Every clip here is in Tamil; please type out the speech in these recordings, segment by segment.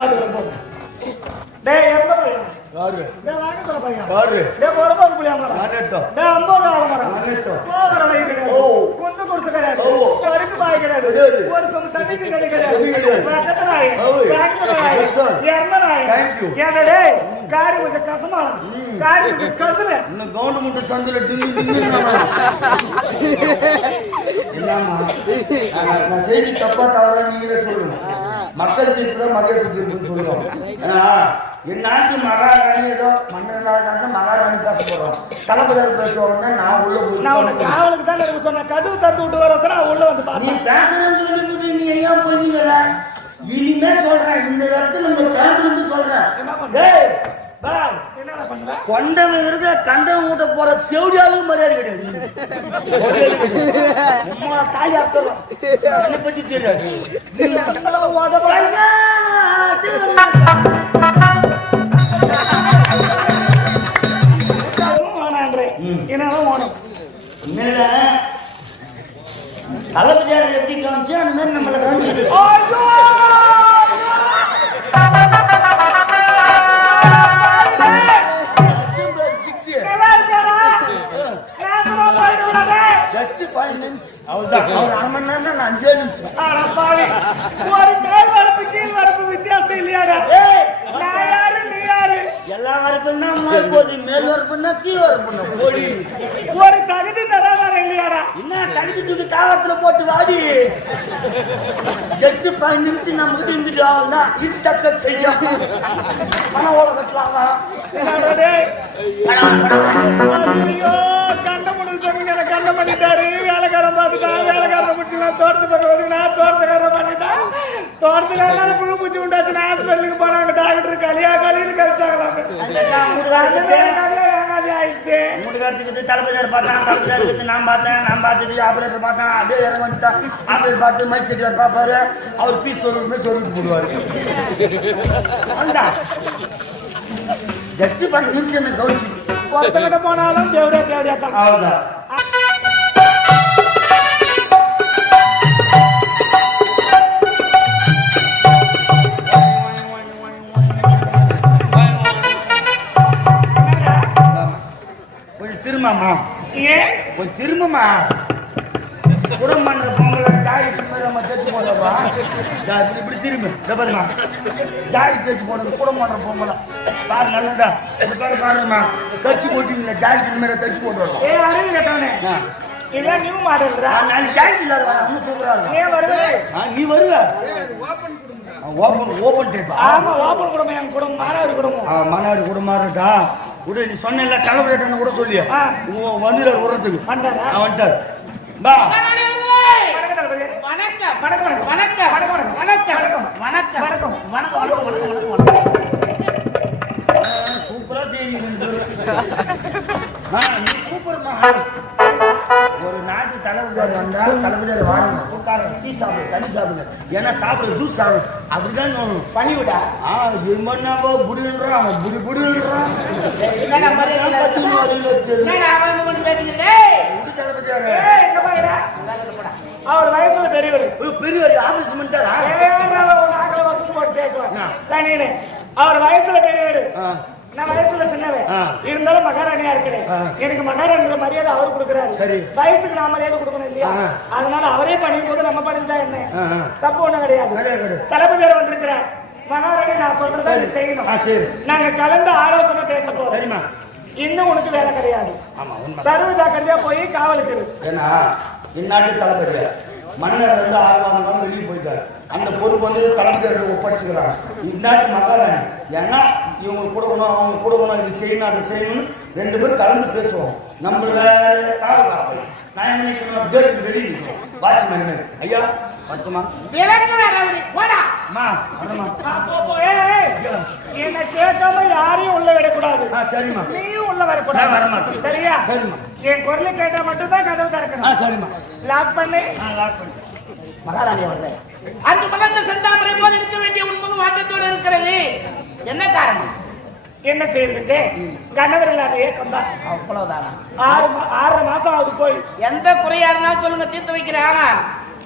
டேய் எந்த பையன் யாரு டேய் வாங்க தர பையன் யாரு டேய் போறமா புளியா மரம் நானேட்டோ டேய் 50 ஆள மரம் நானேட்டோ போறல கிடையாது ஓ கொண்டு கொடுத்து கிடையாது ஓ கருக்கு பாய் கிடையாது ஒரு சொந்த தண்ணிக்கு கிடையாது வாக்கத்தராய் வாக்கத்தராய் ஏர்மராய் थैंक यू ஏடா டேய் காரி கொஞ்சம் கசமா காரி கொஞ்சம் கதுல இன்ன கவர்மெண்ட் சந்தில டிங்கு டிங்கு என்னமா நான் செய்தி தப்பா தவறா நீங்களே சொல்லுங்க மக்கள் தீர்ப்பு தான் மக்கள் தீர்ப்புன்னு சொல்லுவோம் என் நாட்டு மகாராணி ஏதோ மன்னர்களாக மகாராணி பேச போறோம் தளபதியார் பேசுவாங்கன்னா நான் உள்ள போய் நான் காவலுக்கு தான் சொன்ன கதவு தந்து விட்டு வரத நான் உள்ள வந்து நீ பேசுறேன்னு சொல்லிட்டு நீ ஏன் போய்ங்கல இனிமே சொல்றேன் இந்த இடத்துல இந்த டைம்ல இருந்து சொல்றேன் டேய் பாய் என்னடா பண்ற கொண்டவன் இருக்க கண்டவன் கூட்ட போற தேவடியாலும் மரியாதை கிடையாது அம்மா தாய் அர்த்தம் என்ன பத்தி தெரியாது ஓட போறீங்க என்னதான் ஓணும் இல்ல தளபதியார் எப்படி காமிச்சு அந்த மாதிரி நம்மளை காமிச்சு வித்தியாசம் இல்லையாடா எல்லா வரப்புன்னா போது மேல் வரப்புன்னா கீ வரப்புன்னா போடி ஒரு தகுதி தராதார இல்லையாடா என்ன தகுதி தூக்கி தாவரத்துல போட்டு வாடி ஜஸ்ட் 5 நிமிஷம் நம்ம கிட்ட இருந்துட்டு ஆகலாம் இது தக்க செய்ய பணம் ஓட கட்டலாமா கண்ட முடிவு சொன்னீங்க கண்ட பண்ணிட்டாரு வேலைக்காரன் பார்த்துட்டான் வேலைக்காரன் முடிச்சுனா தோட்டத்து பக்கம் வந்து நான் தோட்டத்துக்காரன் பண்ணிட்டான் தோட்டத்துக்காரனால புழு பூச்சி உண்டாச்சு நான் ஹாஸ்பிட்டலுக்கு போனாங்க டாக்டர் கலியா கலின்னு கழிச்சாங்களாம் ஆயிடுச்சு மூட்டுக்காரத்துக்கு தளபதியார் பார்த்தேன் தளபதியாருக்கு நான் பார்த்தது ஆபரேட்டர் பார்த்தேன் அப்படியே இறங்க வந்துட்டான் ஆபரேட்டர் பார்த்து மைக் செட்டியார் பார்ப்பாரு அவர் பீஸ் சொல்லிட்டு போடுவாரு ஜஸ்ட் 5 நிமிஷம் என்ன கவனிச்சு ஒருத்தங்கிட்ட போனாலும் தேவடியா தான் அவ்வளவுதான் கொஞ்சம் திரும்பமா கொஞ்சம் திரும்பமா குடம் பண்ற பொங்கலை ஜாய் நம்ம தேய்ச்சி போடுறப்பா இப்படி திரும்பி டபர்மா ஜாய் தேய்ச்சி போடுறது குடம் பண்ற பொங்கலை பாரு நல்லதா பாருமா கட்சி போட்டீங்களா ஜாய் மேல தேய்ச்சி போட்டுருவோம் ஏ அறிவு கேட்டவனே இதெல்லாம் நியூ மாடல்ரா நான் ஜாய் இல்லாத ஒன்னும் சூப்பரா இருக்கும் ஏன் வருவே நீ வருவ ஓபன் டைப் ஆமா ஓபன் குடும்பம் என் குடும்பம் மாணவர் குடும்பம் மாணவர் குடும்பமா இருக்கா கூட நீ சொன்ன தலைவரேட்டன்னு கூட சொல்லியா வந்துடுறாரு உரத்துக்கு வந்துட்டார் பா சூப்பரா செய்வீங்க சூப்பர் ஒரு நாட்டு தளபதியார் வந்தா தளபதியார் வாருங்க டீ சாப்பிடுங்க தண்ணி சாப்பிடுங்க ஏன்னா சாப்பிடுற ஜூஸ் சாப்பிடுங்க அப்படிதான் பண்ணி விடா எம்மன்னாவோ புடின்றான் அவன் புடின்றான் அவர் வயசுல பெரியவர் ஆபரேஷன் பண்ணிட்டாரா அவர் வயசுல பெரியவர் நான் வயசுல சின்னவன் இருந்தாலும் மகாராணியா இருக்கிறேன் எனக்கு மகாராணியோட மரியாதை அவர் கொடுக்குறாரு வயசுக்கு நான் மரியாதை கொடுக்கணும் இல்லையா அதனால அவரே பண்ணியும் போது நம்ம பண்ணிச்சா என்ன தப்பு ஒண்ணும் கிடையாது தளபதியார் வந்திருக்கிறார் மகாராணி நான் சொல்றதா செய்யணும் நாங்க கலந்து ஆலோசனை பேச போறோம் சரிமா இன்னும் உனக்கு வேலை கிடையாது சர்வ ஜாக்கிரதையா போய் காவலுக்கு ஏன்னா இந்நாட்டு தளபதியார் மன்னர் 6 மாதம் காலம் வெளியே போயிட்டார் அந்த பொறுப்பு தளபதியார்கிட்ட ஒப்படைச்சுக்கிறாங்க இந்நாட்டு மகாராணி ஏன்னா இவங்க கொடுக்கணும் அவங்க கொடுக்கணும் இது செய்யணும் அதை செய்யணும்னு 2 பேரும் கலந்து பேசுவோம் நம்ம வேற காவல்காரன் நான் எங்க நிற்கணும் கேட்டு வெளியே நிற்கணும் வாட்ச்மேன் ஐயா பத்துமா என்ன கேட்காம யாரையும் உள்ள விடக்கூடாது சரிம்மா நீயும் உள்ள வரக்கூடாது வரமாட்டேன் சரியா சரிம்மா என் குரலை கேட்டா மட்டும் தான் கதவு திறக்கணும் சரிம்மா லாக் பண்ணு மகாராணி அவர்கள் அன்று மலர்ந்த செந்தாமரை போல் இருக்க வேண்டிய உண்மை வாட்டத்தோடு இருக்கிறது என்ன காரணம் என்ன செய்யறது கணவர் இல்லாத ஏக்கம் தான் அவ்வளவுதானா 6 மாசம் ஆகுது போய் எந்த குறையா இருந்தாலும் சொல்லுங்க தீர்த்து வைக்கிறேன் ஆனால்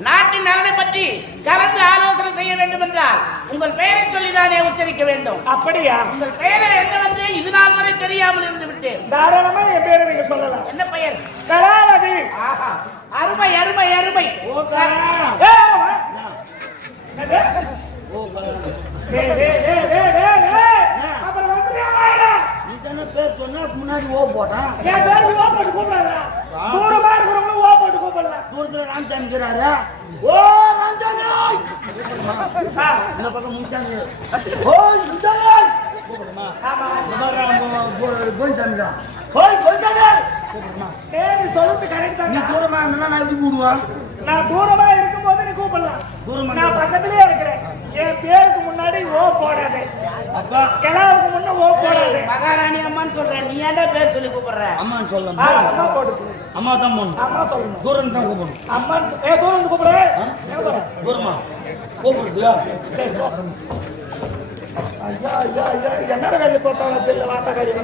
நாட்டின் நலனை பற்றி கலந்து ஆலோசனை செய்ய வேண்டும் என்றால் உங்கள் பெயரை சொல்லிதானே தெரிவிக்க வேண்டும். அப்படியா? உங்கள் பெயரை என்னவென்று இது நாள் வரை தெரியாமல் இருந்து விட்டேன். தாராளமா என் பேரை நீங்க சொல்லலாம். என்ன பெயர்? கலாவதி. ஆஹா, அருமை அருமை அருமை. ஓ கலா ஏய், ஆமா. என்னது? ஓ கலா அப்புறம் வந்துட்டே வாயில. நீ தானே பேர் சொன்னா முன்னாடி ஓ போட்டான். என் பேரு ஓ போட்டு கூப்பிடாத. தூரமா இருக்கிறவங்களும் ஓ போட்டு கூப்பிடலாம். தூரத்துல ராமசாமி இருக்கிறாரு. ஓ ராமசாமி இந்த பக்கம் முன்சாமி. ஓ முன்சாமி கூப்பிடுமா? ஆமா. கோவிந்தசாமி ஓய் கோவிந்தசாமி கூப்பிடுமா? நீ சொல்றது கரெக்ட் நீ தான். தூரமா இருந்தா நான் எப்படி கூடுவேன்? நான் தூரமா இருக்கும்போது நீ கூப்பிடலாம். தூரமா நான் பக்கத்திலேயே இருக்கிறேன். என் பேருக்கு முன்னாடி ஓ போடாது. அப்பா கிளாவுக்கு முன்ன ஓ போடாது. மகாராணி அம்மான்னு சொல்றேன், நீ ஏன்டா பேர் சொல்லி கூப்பிடுற? அம்மான்னு சொல்லலாம். அம்மா போடு. அம்மா தான் போடணும். அம்மா சொல்லணும். தூரம் தான் கூப்பிடணும். அம்மா தூரம் இருந்து கூப்பிடு. எங்க போற? தூரமா கூப்பிடுறியா? சரி போ. ஐயா ஐயா ஐயா என்ன வேலை போட்டாங்க தெரியல வார்த்தை கழிவு.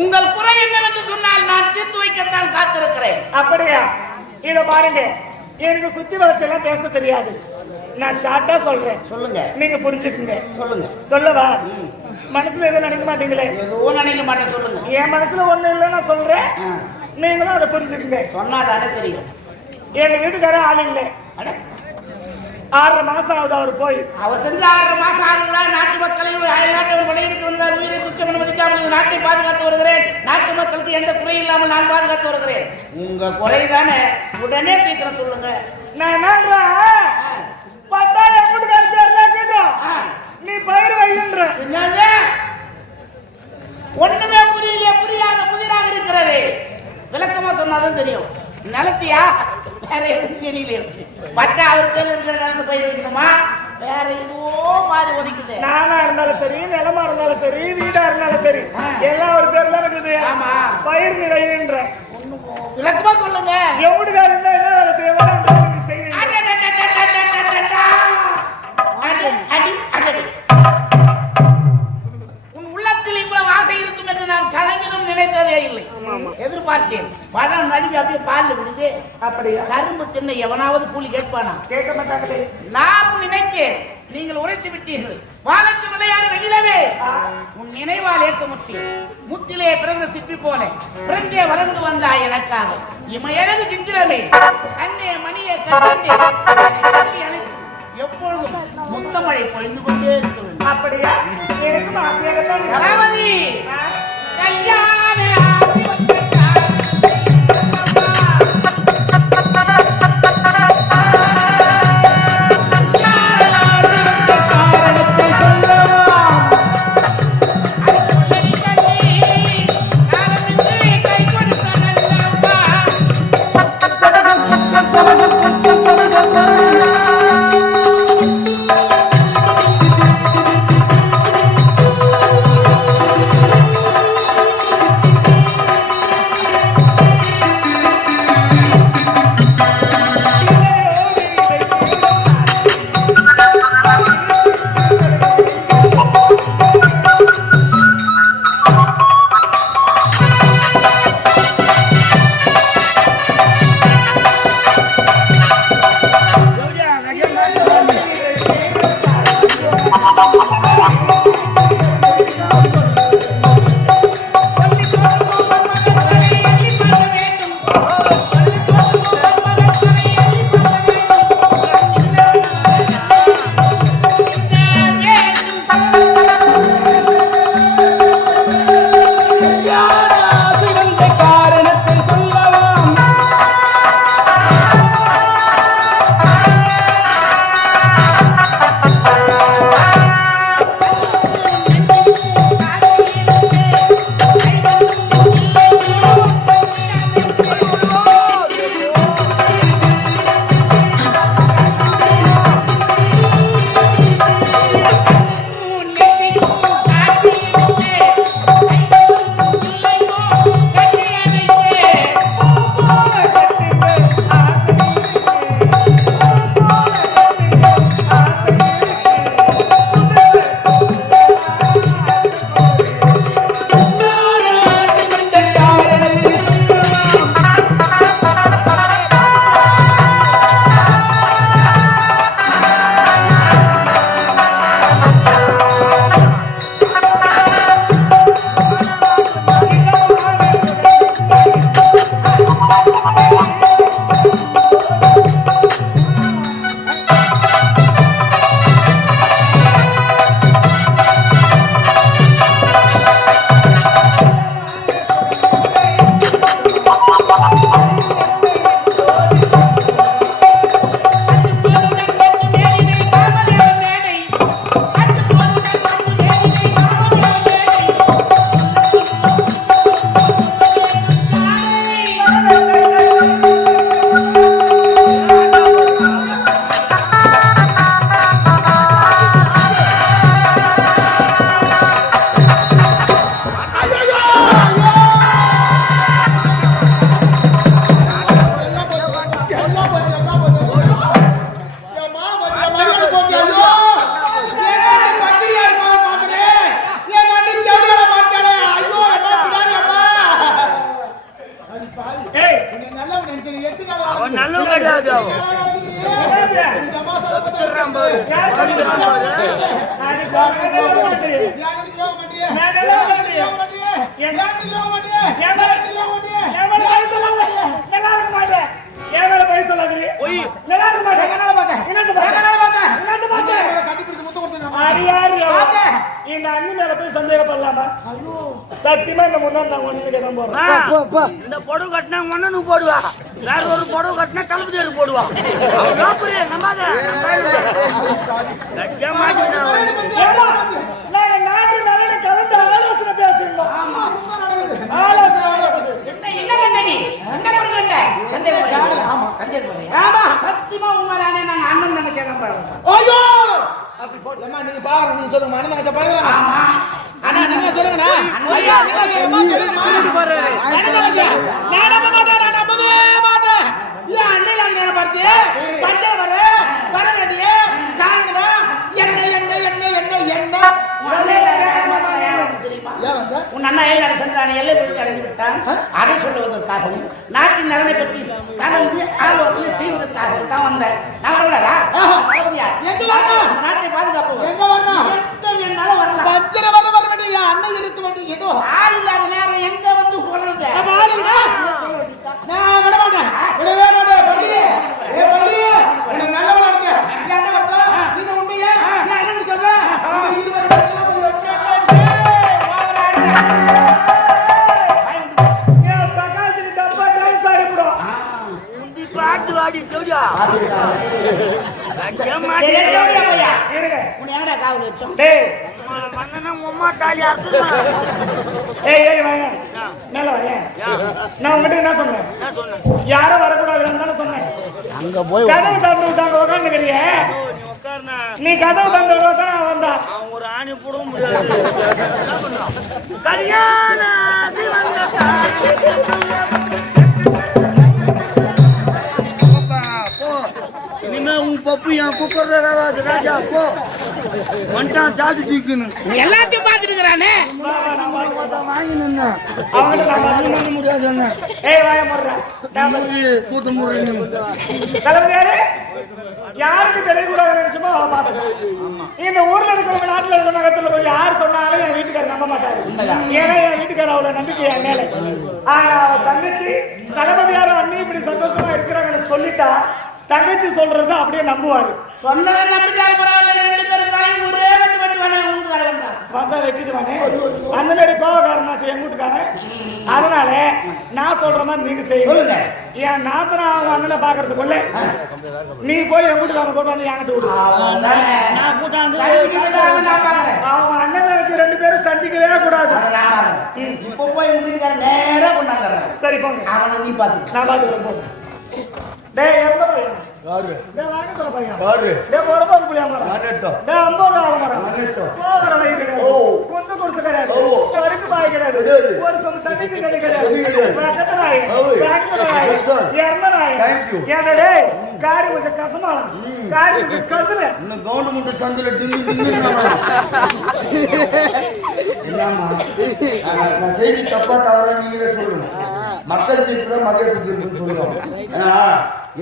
உங்கள் குறை என்னவென்று சொன்னால் நான் தீர்த்து வைக்கத்தான் காத்திருக்கிறேன். அப்படியா? இத பாருங்க, எனக்கு சுத்தி வளர்ச்செல்லாம் பேச தெரியாது. நான் ஷார்ட்டா சொல்றேன், சொல்லுங்க. நீங்க புரிஞ்சுக்குங்க. சொல்லுங்க. சொல்லவா? மனசுல எதுவும் நினைக்க மாட்டீங்களே? எதுவும் நினைக்க மாட்டேன், சொல்லுங்க. என் மனசுல ஒண்ணு இல்லை நான் சொல்றேன், நீங்களும் அதை புரிஞ்சுக்குங்க. சொன்னா தானே தெரியும். எங்க வீட்டுக்காரர் ஆள் இல்லை. அட, 6 மாசம் ஆகுது அவர் போய். அவர் சென்று 6 மாசம் ஆகுதா? நாட்டு மக்களையும் அயல் நாட்டவர் படையெடுத்து வந்தார். உயிரை துச்சம் மதிக்காமல் நாட்டை பாதுகாத்து வருகிறேன். நாட்டு மக்களுக்கு எந்த குறை இல்லாமல் நான் பாதுகாத்து வருகிறேன். உங்க குறை தானே, உடனே தீர்க்கிற சொல்லுங்க. நான் என்னன்றேன், பார்த்தா என் வீட்டுக்காரர் பேர்லாம் கேட்டோம், நீ பயிர் வைக்கின்ற. என்னது? ஒண்ணுமே புரியல, புரியாத புதிராக இருக்கிறது. விளக்கமா சொன்னாதான் தெரியும். நிலத்தியா வேற எதுவும் தெரியல. பட்டா அவர் பேர் இருக்கிற நிலத்தை பயிர் வைக்கணுமா, வேற எதுவோ மாதிரி ஒதுக்குது. நானா இருந்தாலும் சரி, நிலமா இருந்தாலும் சரி, வீடா இருந்தாலும் சரி, எல்லாம் ஒரு பேர் தான் இருக்குது. ஆமா, பயிர் நீ வைக்கின்ற. விளக்கமா சொல்லுங்க. என் வீட்டுக்காரர் இருந்தா என்ன வேலை செய்யலாம்? உன் உள்ளத்தில் இவ்வளவு ஆசை இருக்கும் என்று நான் கலைஞரும் நினைத்ததே இல்லை. எதிர்பார்த்தேன். பழம் நடுவி அப்படியே பால் விடுது. அப்படியா? கரும்பு தின்ன எவனாவது கூலி கேட்பானா? கேட்க மாட்டாங்களே. நானும் நினைத்தேன், நீங்கள் உரைத்து விட்டீர்கள். வானத்து விளையாட வெளியிலவே உன் நினைவால் ஏற்க முத்திலே பிறந்த சிப்பி போல பிறந்தே வளர்ந்து வந்தாய் எனக்காக. இமையழகு சித்திரமே, கண்ணே மணியே கண்ணே, எப்பொழுதும் முத்தமழை பொழிந்து கொண்டே இருக்க வேண்டும். அப்படியா? எனக்கும் ஆசையாகத்தான் இருக்கு. கலாவதி, கல்யாண ஆசி வந்ததா? மரியாதை ஆகும். இந்த அண்ணி மேல போய் சந்தேகப்படலாமா? சத்தியமா இந்த முன்னாடி நான் ஒண்ணு கேட்க போறேன். இந்த பொடவை கட்டினா ஒன்னு போடுவா, வேற ஒரு பொடவை கட்டினா தளபதியாரு போடுவா. நம்பாத நாட்டு நலனை கலந்து ஆலோசனை பேசுறோம். சத்தியமா உண்மைதானே? நாங்க அண்ணன் தங்கச்சி நீங்க பாரு, நீங்க சொல்லுங்க அண்ணன் தங்கச்சி பாக்குறாங்க. அண்ணா நீங்க சொல்லுங்கண்ணா. நான் நம்ப மாட்டேன், நான் நம்பவே மாட்டேன். ஏன் அண்ணன் நேரம் பார்த்து பஞ்சம் வர வேண்டிய காரணம் என்ன என்ன என்ன என்ன என்ன உன் அண்ணா ஏழு சென்றான், எல்லை பிடித்து அடைந்து விட்டான். அதை சொல்லுவதற்காகவும் நாட்டின் நலனை பற்றி கலந்து ஆலோசனை செய்வதற்காகவும் தான் வந்தேன். நான் வரலடா. நாட்டை பாதுகாப்பு எங்க வரணும்? வேணாலும் வரலாம். பஞ்சர வர வேண்டிய அண்ணன் இருக்க வேண்டிய ஆள் இல்லாத நேரம் எங்க வந்து சொல்றது? நான் விட மாட்டேன், விடவே மாட்டேன். பள்ளியே என்ன நல்லவன் நினைச்ச என்ன வந்தா நீங்க உண்மையே என்ன சொல்ற? பாட்டு வாடி தேடியா என்னடா காவல் வச்சோம்? உமா தாலியா மேல வரேன். நான் உங்ககிட்ட என்ன சொன்னேன்? யாரும் வரக்கூடாதுன்னு தானே சொன்னேன். அங்க போய் கதவு தந்து விட்டாங்க, உட்காந்துக்கிறிய. நீ கதவு தந்து விட வந்தா ஒரு ஆணி போட முடியாது. கல்யாண இனிமே உன் பப்பு என் குக்கர் ராஜா போ வந்துட்டான். ஜாதி தூக்கணும் எல்லாத்தையும் பார்த்துட்டு இருக்கிறானே. வாங்கி நின்ன அவங்கள்ட்ட நான் பதில் பண்ண முடியாது. என்ன வாய முடுறேன் கூத்த முறை தலைவரே, யாருக்கு தெரியக்கூடாது நினைச்சுமோ இந்த ஊர்ல இருக்கிறவங்க, நாட்டுல இருக்கிற நகரத்துல போய் யார் சொன்னாலும் என் வீட்டுக்காரர் நம்ப மாட்டாரு. ஏன்னா என் வீட்டுக்காரர் அவ்வளவு நம்பிக்கை என் மேல. ஆனா அவ தங்கச்சி தளபதியாரும் அண்ணி இப்படி சந்தோஷமா இருக்கிறாங்கன்னு சொல்லிட்டா தங்கச்சி சொல்றது அப்படியே நம்புவாரு. சொன்னதை நம்பிட்டாரு பரவாயில்ல. ரெண்டு பேரும் தலையும் ஒரே வெட்டு வந்தா வெட்டிடுவானே. அந்த மாதிரி கோவக்காரனாச்சு என் வீட்டுக்காரன். அதனால நான் சொல்ற மாதிரி நீங்க செய்யுங்க. என் நாத்தனா அவங்க அண்ணனை பாக்குறதுக்குள்ள நீ போய் என் வீட்டுக்காரன் போட்டு வந்து என்கிட்ட விடு. அவங்க அண்ணன் தங்கச்சி ரெண்டு பேரும் சந்திக்கவே கூடாது. இப்போ போய் எங்க வீட்டுக்காரன் நேரா கொண்டாந்துடுறேன். சரி போங்க, அவனை நீ பாத்து நான் பாத்துக்கிறேன். போங்க. டேய் எவ்வளோ பையன்? யாரு? டேய் வாங்க சொல்ல பையன். யாரு? டேய் போறப்ப புளியா மரம். நானேட்டோ. டேய் அம்போக மரம். நானேட்டோ. போகற வழி கிடையாது. ஓ. கொண்டு கொடுத்து கிடையாது. ஓ. கருக்கு பாய் கிடையாது. கிடையாது. ஒரு சம் தண்ணிக்கு கிடையாது. கிடையாது. பக்கத்துல நாய். ஓய். பக்கத்துல நாய். எர்ம நாய். Thank you. ஏடா டேய் காரி கொஞ்சம் கசமால. காரி கொஞ்சம் கசல. இன்னும் கவர்மெண்ட் சந்தில டிங்கு டிங்கு என்னமா? நான் செய்தி தப்பா தவறா நீங்களே சொல்லுங்க. மக்கள் தீர்ப்பு தான் மக்கள் தீர்ப்புன்னு சொல்லுவோம்.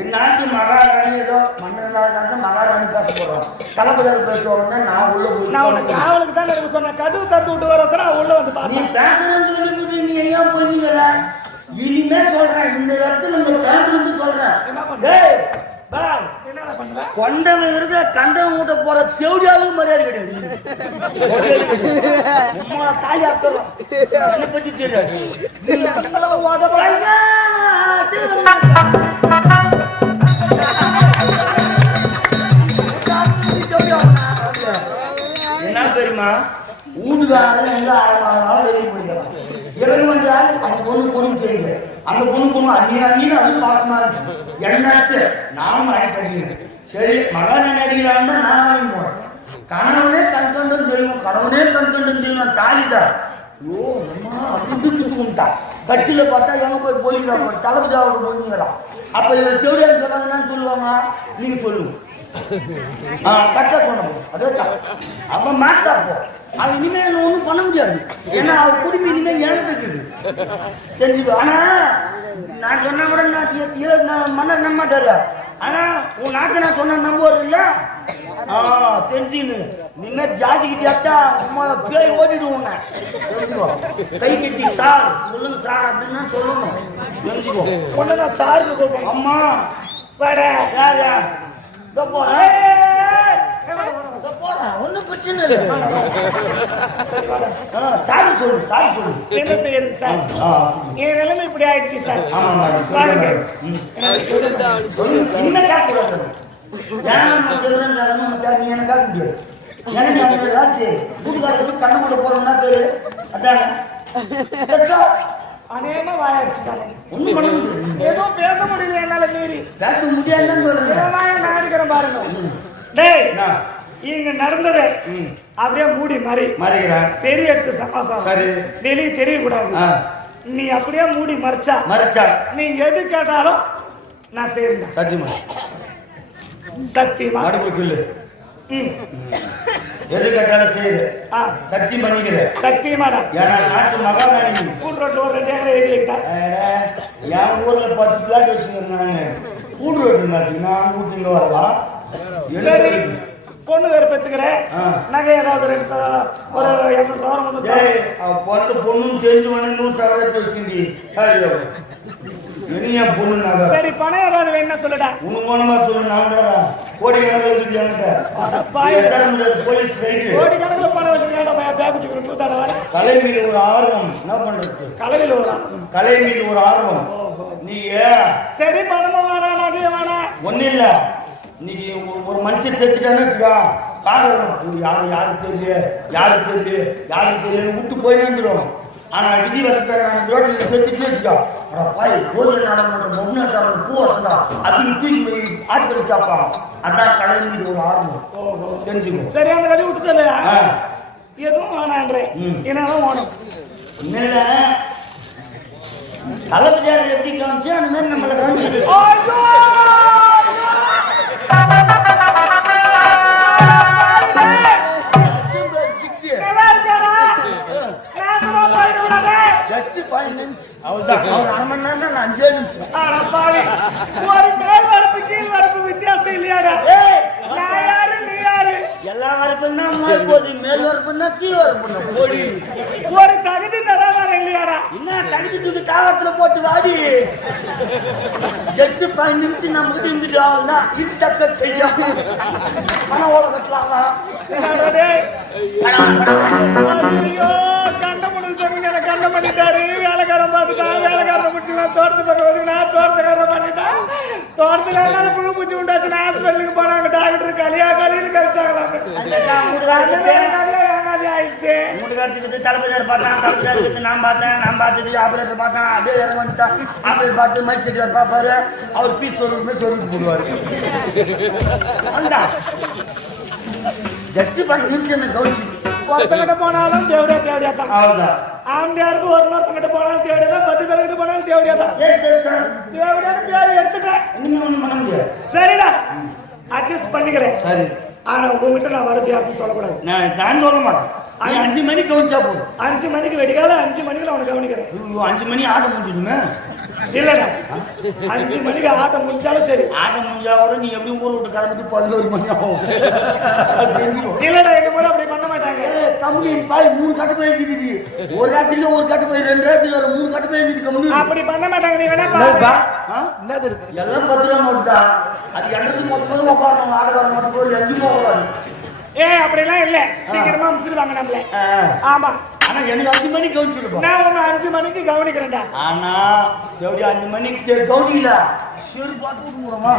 என் நாட்டு மகாராணி ஏதோ மன்னர்களாக மகாராணி பேச போறோம். தளபதியார் பேசுவாங்க. நான் உள்ள போய் அவளுக்கு தான் எனக்கு சொன்ன கதவு தந்து விட்டு வரத நான் உள்ள வந்து நீ பார்த்தேன். பேசுறேன்னு சொல்லிட்டு நீ ஏன் போய்ங்கல? இனிமே சொல்றேன், இந்த இடத்துல இந்த டைம்ல இருந்து சொல்றேன். டேய் பாய் என்னடா பண்ற? கொண்டவன் இருக்கிற கண்டவன் வீட்ட போற தேவடியாவுக்கு மரியாதை கிடையாது. உம்மா தாய் அர்த்தம் என்னை பத்தி தெரியாது. என்ன தெரியுமா? வீட்டுக்காரன் எங்க 1000 நாள் வெளியே போயிருக்கலாம். 20 நாள் அந்த பொண்ணு செய்யுங்க. அந்த பொண்ணு அந்நிய அது பாசமா இருக்கு. என்னாச்சு? நானும் அடிக்கிறேன். சரி மகாராணி அடிக்கிறான்னு நான் வாங்கி போறேன். கணவனே கண்கண்டன் தெய்வம், கணவனே கண்கண்டன் தெய்வம் தாலிதான். ஐயோ அம்மா அப்படி கும்பிட்டான். கட்சியில பார்த்தா எங்க போய் போலிக்கிறான், தளபதியாவோட போலிக்கிறான். அப்ப இவர் தேவையான சொன்னாங்கன்னு சொல்லுவாங்க. நீங்க சொல்லுங்க. கரெக்டா சொன்னோம். அதே தான் அப்ப மாட்டா போ. அது இனிமே ஒன்றும் பண்ண முடியாது. ஏன்னா அவர் குடிமை இனிமே ஏற்றுக்குது தெரிஞ்சுது. ஆனா நான் சொன்னா கூட நான் மன்னர் நம்ப மாட்டாரு. ஆனா உன் நாக்கு நான் சொன்ன நம்புவார் இல்ல தெரிஞ்சுன்னு நீங்க ஜாதிக்கிட்டா உமால பேய் ஓடிடுவோம் உன்னை. தெரிஞ்சுக்கோ. கை கட்டி சார் சொல்லுங்க சார் அப்படின்னு சொல்லணும். தெரிஞ்சுக்கோ. ஒண்ணுதான் சாரு கூப்பிடணும். அம்மா வாட. யார் யார் இதோ போறேன். இதோ போறேன். ஒண்ணும் பிரச்சனை இல்லை. சாரி சொல்லு சாரி சொல்லு. என்ன செய்யறது சார்? என் நிலைமை இப்படி ஆயிடுச்சு சார். ஆமா பாருங்க. என்ன காட்டுறது? நீ என்ன காட்ட முடியாது. எனக்கு அந்த ராஜ்ஜி வீட்டுக்காரருக்கு கண்ணு கூட போறோம்னா பேரு அதான அநேகமா வாயாச்சுட்டாங்க. ஒண்ணும் பண்ண முடியாது. ஏதோ பேச முடியல என்னால மீறி. பேச முடியாதுன்னு சொல்றேன். நான் இருக்கிறேன் பாருங்க. டேய் இங்க நடந்தது அப்படியே மூடி மறைக்கிறான். பெரிய எடுத்து சமாசம் சரி வெளியே தெரியக்கூடாது. நீ அப்படியே மூடி மறைச்சா நீ எது கேட்டாலும் நான் செய்யறேன். சத்தியமா சத்தியமா நடுப்புக்குள்ளு எது கேட்டாலும் செய்யுது. சத்தியம் பண்ணிக்கிற சத்தியமாடா. ஏன்னா நாட்டு மகாராணி கூட்டு ரோட்ல ஒரு 2 ஏக்கர் எழுதி வைக்கிட்டா. என் ஊர்ல 10 பிளாட் வச்சுக்கிறேன் நானு. கூட்டு ரோட்டு நான் கூட்டிங்க வரலாம். சரி பொண்ணு வேறு பெற்றுக்கிறேன். நகை ஏதாவது ஒரு 200,000 பொண்ணுன்னு தெரிஞ்சு வேணும் 100 சவரத்தை வச்சுக்கிண்டி இனியா பொண்ணு நகை. சரி பணம் ஏதாவது வேணும்னா சொல்லுடா. உனக்கு வேணுமா சொல்லு. நான் கோடி கணக்கில் இருக்குது என்கிட்ட. போலீஸ் ரைடு கோடி கணக்கில் பணம் வச்சுக்கிட்டா பேக்கு தடவை. கலை மீது ஒரு ஆர்வம். என்ன பண்றது? கலையில் ஒரு ஆர்வம். கலை மீது ஒரு ஆர்வம். நீ சரி பணமும் வேணாம் நகையும் வேணாம். ஒன்னும் இல்ல. இன்னைக்கு ஒரு மனுஷன் செத்துட்டான்னு வச்சுக்கா பாக்குறோம். யாருக்கு தெரியல விட்டு போய் வந்துடும். ஆனா விதி வசத்தை ரோட்டில் செத்துட்டு வச்சுக்கா பாய் கோயில் நாடகம் பொம்னாச்சாரம் பூ வசந்தா அப்படின்னு தூக்கி போய் ஆஸ்பத்திரி சாப்பாங்க. அதான் கலை மீது ஒரு ஆர்வம். தெரிஞ்சுக்கோ. சரி அந்த கதை விட்டுது இல்லையா? எதுவும் வேணான்றேன். என்னதான் வேணும்? இல்ல தலைமையார் எப்படி கவனிச்சு அந்த மாதிரி நம்மளை கவனிச்சு ஜஸ்ட் 5 நிமிஷம் அவ்வளவுதான். அவர் 1/2 மணி நேரம் நான் 5 நிமிஷம். ஒரு மேல் வரப்பு கீழ் வரப்பு வித்தியாசம் இல்லையாடா? நான் யாரு நீ யாரு? எல்லா வரப்புன்னா போது மேல் வரப்புன்னா கீ வரப்புன்னா போடி. ஒரு தகுதி தராதார இல்லையாடா? என்ன தகுதி தூக்கி தாவரத்துல போட்டு வாடி. ஜஸ்ட் 5 நிமிஷம் நம்ம கிட்ட இருந்துட்டு ஆகலாம். இது தக்க செய்ய பணம் ஓட கட்டலாமா? ஐயோ கண்ட முடிவு சொன்னீங்க. கண்ட பண்ணிட்டாரு. வேலைக்காரன் பார்த்துட்டான். வேலைக்காரன் முடிச்சுலாம் தோட்டத்து பக்கம் வந்து நான் தோட்டத்துக்காரன் பண்ணிட்டேன். தோட்டத்துக்காரனால புழு பூச்சி உண்டாச்சு. நான் ஹாஸ்பிட்டலுக்கு போனாங்க. டாக்டர் கலின்னு கழிச்சாங்களாம். ஆயிடுச்சு. மூட்டுக்காரத்துக்கு தலைமையார் பார்த்தான். தலைமையாருக்கு நான் பார்த்தது ஆபரேட்டர் பார்த்தேன். அப்படியே இறங்க வந்துட்டான். ஆபரேட்டர் பார்த்து மைக் செட்டியார் பார்ப்பாரு. அவர் பீஸ் சொல்லிட்டு போடுவாரு. ஜஸ்ட் 5 நிமிஷம் என்ன கவனிச்சு ஒருத்தங்கிட்ட போனாலும் தேவடியா தான். அவ்வளவுதான். ஆம்பியாருக்கு ஒருத்தங்கிட்ட போனாலும் தேவடியா தான். 10 பேர்கிட்ட போனாலும் தேவடியா தான். தேவடியா பேர் எடுத்துட்டேன். இனிமே ஒண்ணும் பண்ண முடியாது. சரிடா அட்ஜஸ்ட் பண்ணிக்கிறேன். சரி ஆனா உங்ககிட்ட நான் வரது யாருக்கும் சொல்லக்கூடாது. நான் சொல்ல மாட்டேன். 5 மணிக்கு கவனிச்சா போதும். 5 மணிக்கு வெடிக்காத 5 மணிக்கு நான் உனக்கு கவனிக்கிறேன். 5 மணி ஆட்டம் முடிஞ்சிடுமே. இல்லடா 5 மணிக்கு ஆட்டம் முடிஞ்சாலும் சரி. ஆட்டம் முடிஞ்சா கூட நீ எப்படி ஊர் விட்டு கிளம்பிட்டு 11 மணி ஆகும். இல்லடா இந்த முறை அப்படி பண்ண மாட்டாங்க. கம்பெனி பாய் 3 கட்டு போய் இருக்குது. ஒரு ராத்திரில ஒரு கட்டு போய் 2 ராத்திரில 3 கட்டு போய் இருக்குது கம்பெனி. அப்படி பண்ண மாட்டாங்க. நீ வேணா பாருப்பா. என்னது இருக்கு? எல்லாம் 10 ரூபா நோட்டு தான். அது எண்ணத்துக்கு மொத்தமாக உட்காரணும். ஆடகாரம் மொத்தம் போய் 5 போகக்கூடாது. அப்படிலாம் இல்ல. சீக்கிரமா முடிச்சிருவாங்க நம்மள. ஆமா ஆனா எனக்கு 5 மணிக்கு கவனிச்சிருப்போம். நான் ஒன்னு 5 மணிக்கு கவனிக்கிறேன்டா. ஆனா எப்படி 5 மணிக்கு கவனிக்கல சரி பார்த்து விடுறோமா?